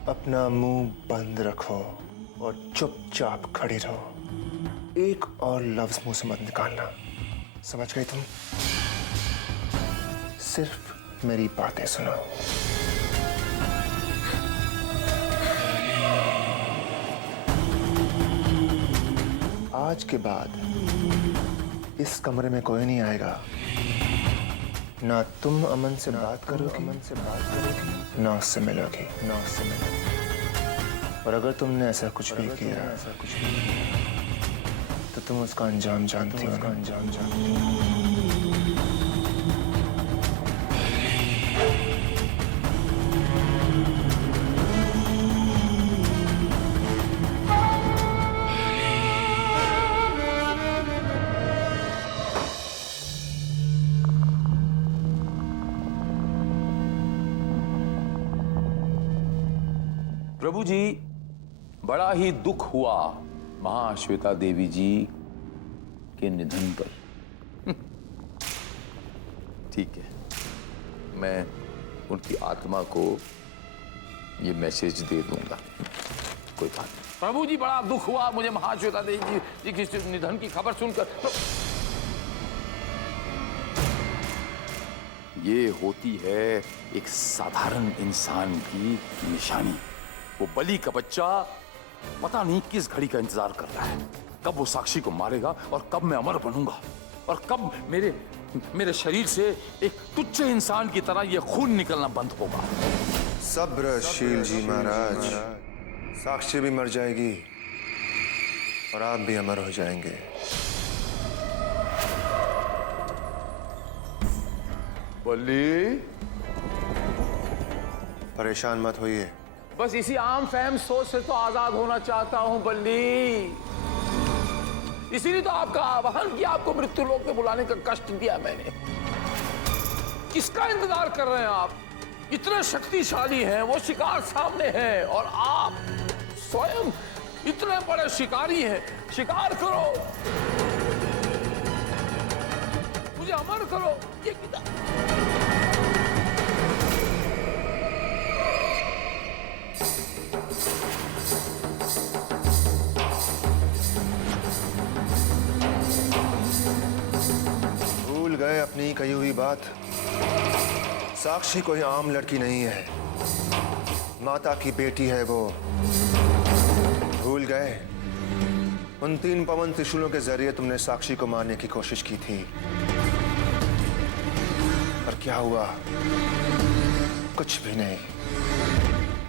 अपना मुंह बंद रखो और चुपचाप खड़ी रहो। एक और लफ्ज मुंह से मत निकालना, समझ गई तुम? सिर्फ मेरी बातें सुनो। आज के बाद इस कमरे में कोई नहीं आएगा। ना तुम अमन से बात करोगी, ना उससे मिलोगी, और अगर तुमने ऐसा कुछ भी किया तो तुम उसका अंजाम जानती हो। प्रभु जी, बड़ा ही दुख हुआ महाश्वेता देवी जी के निधन पर। ठीक है, मैं उनकी आत्मा को ये मैसेज दे दूंगा। कोई बात नहीं। प्रभु जी, बड़ा दुख हुआ मुझे महाश्वेता देवी जी के निधन की खबर सुनकर। ये होती है एक साधारण इंसान की निशानी। वो बलि का बच्चा पता नहीं किस घड़ी का इंतजार कर रहा है, कब वो साक्षी को मारेगा और कब मैं अमर बनूंगा और कब मेरे शरीर से एक तुच्छ इंसान की तरह ये खून निकलना बंद होगा। सब्र शील जी महाराज, साक्षी भी मर जाएगी और आप भी अमर हो जाएंगे। बलि, परेशान मत होइए। बस इसी आम फहम सोच से तो आजाद होना चाहता हूं बल्ली। इसीलिए तो आपका आह्वान किया, आपको मृत्यु लोक में बुलाने का कष्ट दिया मैंने। किसका इंतजार कर रहे हैं आप? इतने शक्तिशाली हैं, वो शिकार सामने है और आप स्वयं इतने बड़े शिकारी हैं। शिकार करो, मुझे अमर करो। ये भूल गए अपनी कही हुई बात। साक्षी कोई आम लड़की नहीं है, माता की बेटी है वो। भूल गए? उन 3 पवन त्रिशूलों के जरिए तुमने साक्षी को मारने की कोशिश की थी, पर क्या हुआ? कुछ भी नहीं।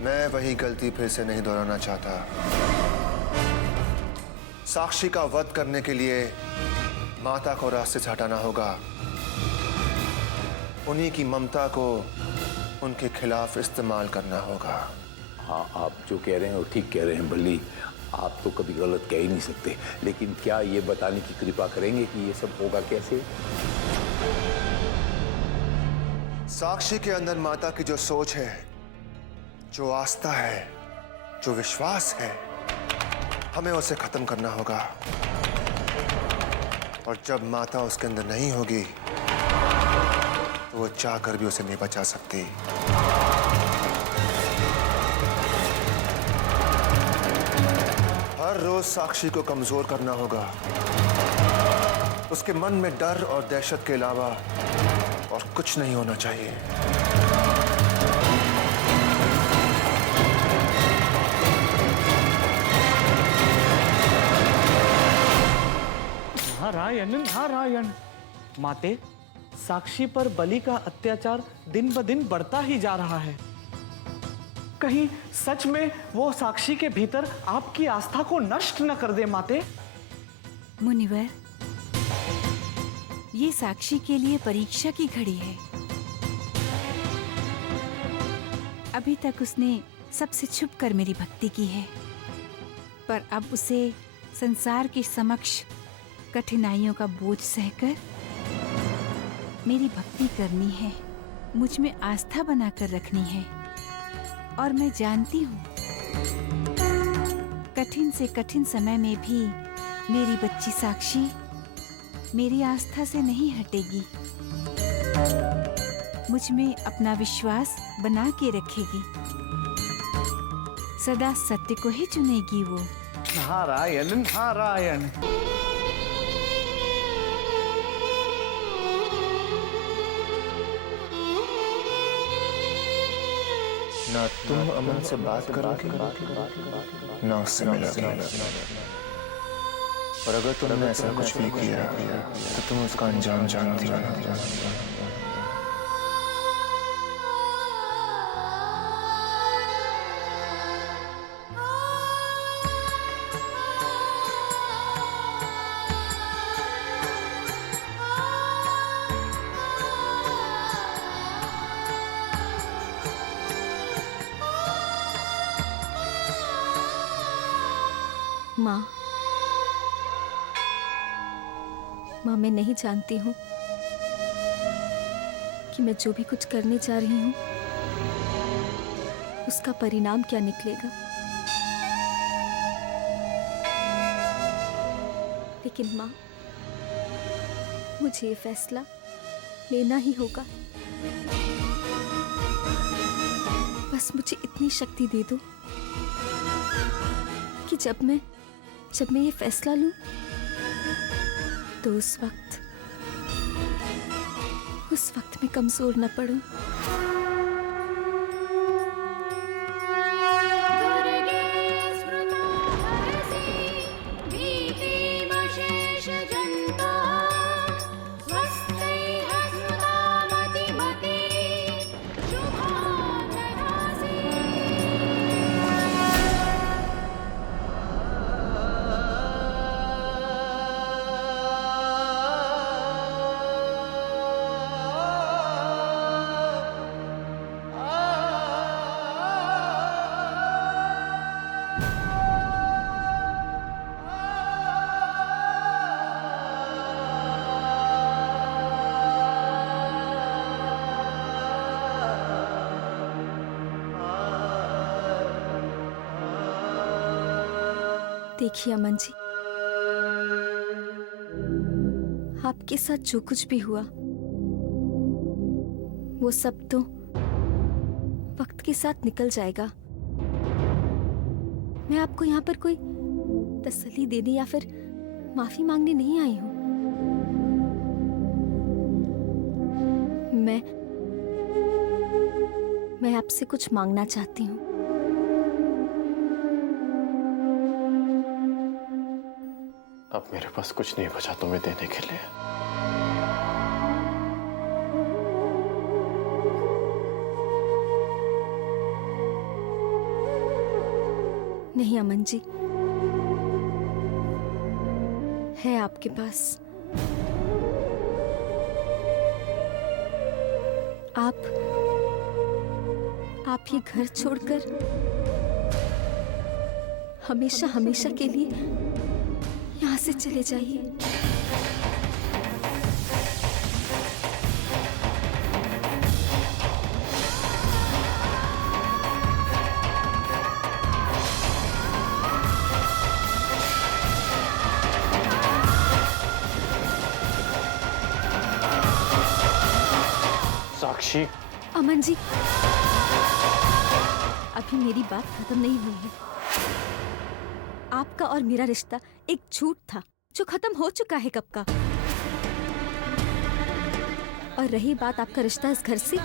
मैं वही गलती फिर से नहीं दोहराना चाहता। साक्षी का वध करने के लिए माता को रास्ते से हटाना होगा। उन्हीं की ममता को उनके खिलाफ इस्तेमाल करना होगा। हाँ, आप जो कह रहे हैं वो ठीक कह रहे हैं बल्ली। आप तो कभी गलत कह ही नहीं सकते, लेकिन क्या ये बताने की कृपा करेंगे कि ये सब होगा कैसे? साक्षी के अंदर माता की जो सोच है, जो आस्था है, जो विश्वास है, हमें उसे खत्म करना होगा। और जब माता उसके अंदर नहीं होगी तो वो चाहकर भी उसे नहीं बचा सकती। हर रोज साक्षी को कमजोर करना होगा। उसके मन में डर और दहशत के अलावा और कुछ नहीं होना चाहिए। नारायण नारायण। माते, साक्षी पर बलि का अत्याचार दिन ब दिन बढ़ता ही जा रहा है। कहीं सच में वो साक्षी के भीतर आपकी आस्था को नष्ट न कर दे माते। मुनिवर, ये साक्षी के लिए परीक्षा की घड़ी है। अभी तक उसने सबसे छुप कर मेरी भक्ति की है, पर अब उसे संसार के समक्ष कठिनाइयों का बोझ सहकर मेरी भक्ति करनी है, मुझ में आस्था बनाकर रखनी है। और मैं जानती हूँ कठिन से कठिन समय में भी मेरी बच्ची साक्षी मेरी आस्था से नहीं हटेगी, मुझ में अपना विश्वास बना के रखेगी, सदा सत्य को ही चुनेगी वो। नारायण नारायण। ना तुम अमन से बात करोगे ना उससे मिलोगे। और अगर तुमने ऐसा कुछ भी किया तो तुम उसका अंजाम जानती हो। माँ, मैं नहीं जानती हूँ कि मैं जो भी कुछ करने जा रही हूँ उसका परिणाम क्या निकलेगा, लेकिन माँ, मुझे ये फैसला लेना ही होगा। बस मुझे इतनी शक्ति दे दो कि जब मैं ये फैसला लूं तो उस वक्त मैं कमजोर न पड़ूं। देखिए अमन जी, आपके साथ जो कुछ भी हुआ वो सब तो वक्त के साथ निकल जाएगा। मैं आपको यहाँ पर कोई तसल्ली देने या फिर माफी मांगने नहीं आई हूँ। मैं आपसे कुछ मांगना चाहती हूँ। अब मेरे पास कुछ नहीं बचा तुम्हें देने के लिए। नहीं अमन जी, है आपके पास। आप ये घर छोड़कर हमेशा हमेशा के लिए यहाँ से चले जाइए। साक्षी। अमन जी, अभी मेरी बात खत्म नहीं हुई है। आपका और मेरा रिश्ता एक झूठ था जो खत्म हो चुका है कब का। और रही बात आपका रिश्ता इस घर से,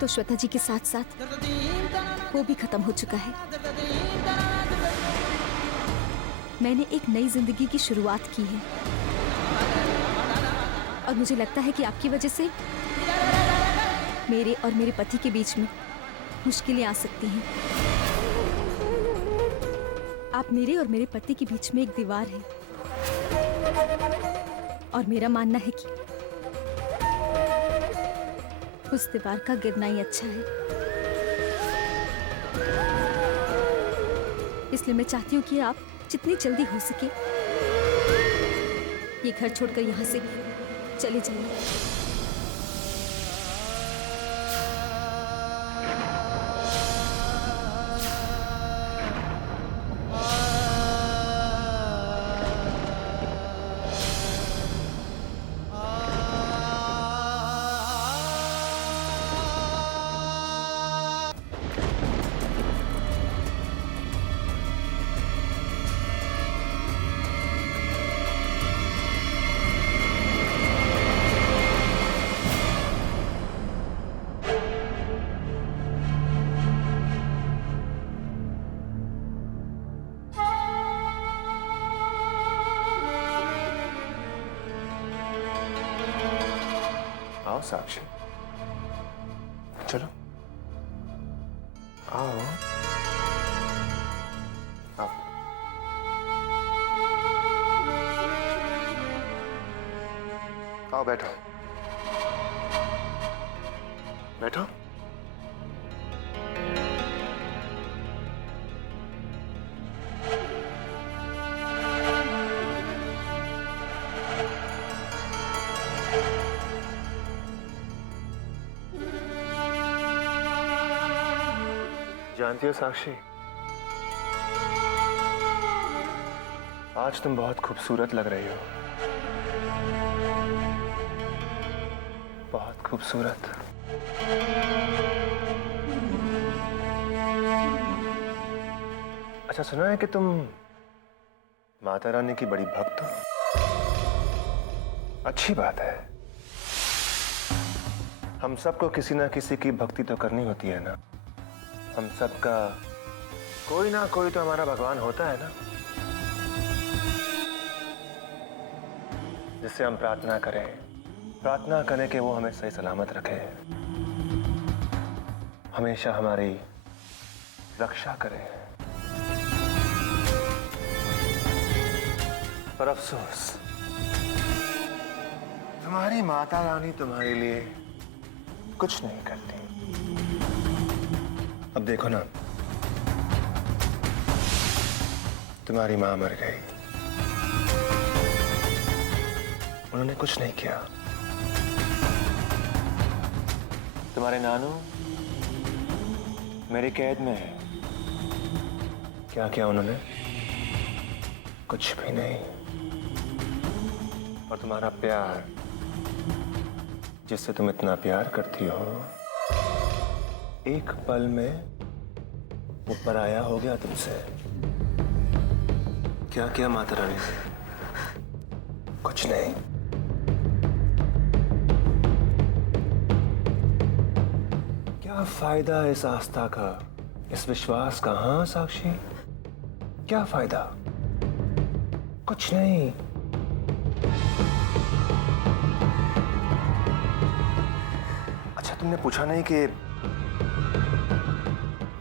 तो श्वेता जी के साथ साथ वो भी खत्म हो चुका है। मैंने एक नई जिंदगी की शुरुआत की है और मुझे लगता है कि आपकी वजह से मेरे और मेरे पति के बीच में मुश्किलें आ सकती हैं। आप मेरे और मेरे पति के बीच में एक दीवार है और मेरा मानना है कि उस दीवार का गिरना ही अच्छा है। इसलिए मैं चाहती हूँ कि आप जितनी जल्दी हो सके ये घर छोड़कर यहाँ से चले जाइए। साक्षी, चलो आओ आओ। आओ बैठो बैठो। जानती हो साक्षी, आज तुम बहुत खूबसूरत लग रही हो, बहुत खूबसूरत। अच्छा, सुना है कि तुम माता रानी की बड़ी भक्त हो। अच्छी बात है, हम सबको किसी ना किसी की भक्ति तो करनी होती है ना। हम सबका कोई ना कोई तो हमारा भगवान होता है ना, जिससे हम प्रार्थना करें कि वो हमें सही सलामत रखे, हमेशा हमारी रक्षा करे। पर अफसोस, तुम्हारी माता रानी तुम्हारे लिए कुछ नहीं करती। अब देखो ना, तुम्हारी मां मर गई, उन्होंने कुछ नहीं किया। तुम्हारे नानू मेरी कैद में है, क्या किया उन्होंने? कुछ भी नहीं। और तुम्हारा प्यार, जिससे तुम इतना प्यार करती हो, एक पल में वो पराया हो गया तुमसे। क्या किया माता रानी ने? कुछ नहीं। क्या फायदा इस आस्था का, इस विश्वास का? हाँ साक्षी, क्या फायदा? कुछ नहीं। अच्छा, तुमने पूछा नहीं कि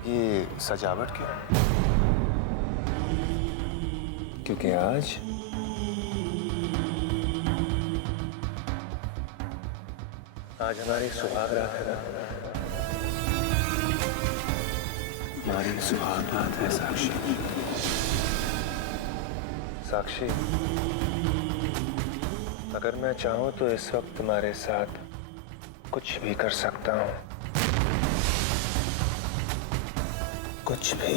ये सजावट क्यों? क्योंकि आज हमारी सुहाग रात है ना, हमारी सुहाग रात है साक्षी। साक्षी, अगर मैं चाहूं तो इस वक्त तुम्हारे साथ कुछ भी कर सकता हूं, कुछ भी।